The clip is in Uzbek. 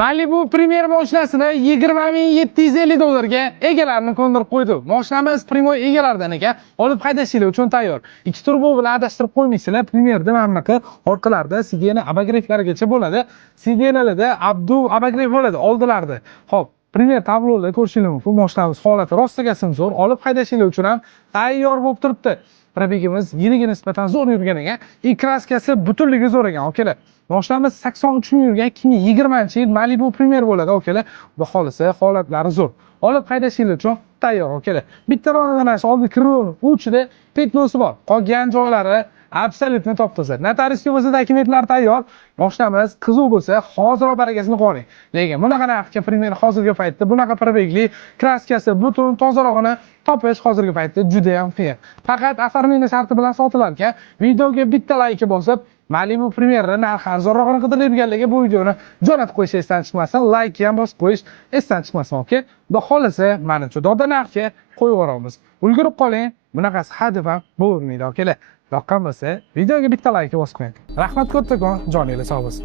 Malibu Premier mashinasini 20.750 dollarga egalarini ko'ndirib qo'ydi. Mashinamiz Primo egalaridan ekan, olib haydashinglar uchun tayyor. 2 turbo bilan adashtirib qo'ymaysizlar. Premierda mana bunaqa orqalarda sidena abagreiflarigacha bo'ladi. Sidenalarda abagreif bo'ladi oldilarda. Xo'p, Premier tabloni ko'rishingiz mumkin. Mashinamiz holati rostiga zo'r, olib haydashinglar uchun ham tayyor bo'lib turibdi. Probegimiz yiliga nisbatan zo'r yurgan ekan. Kraskasi butunligi zo'r ekan, okalar. Mashinamiz 83 ming yurgan, 2020-yil Malibu Premier bo'ladi, okalar. Xudo xolisa, holatlari zo'r. Olib haydashinglar uchun tayyor, okalar. Bitta mana shu oldi kiruvni uchida petnosi bor. Qolgan joylari absolyutni top-toza. Notariusga bo'lsa dokumentlar tayyor. Mashinamiz qizuv bo'lsa, hoziroq barakasini qo'ying. Lekin bunaqa narxga Premier hozirgi paytda bunaqa probegli, kraskasi butun tozarog'ini topish hozirgi paytda juda ham qiyin. Faqat оформление sharti bilan sotilar ekan. Videoga bitta like bosib, Malibu Premierni narxi arzonrog'ini qidirib yurganlarga bu videoni jo'natib qo'yish esdan chiqmasin, like ham bosib qo'yish esdan chiqmasin, okey? Xudo xolisa, mana shu doda narxga qo'yib yuboramiz. Ulgurib qoling, bunaqasi hadeb ham bo'lmaydi, okeylar. Yoqqan bo'lsa, videoga bitta like bosib qo'ying. Rahmat kattakon, joningiz sog' bo'lsin.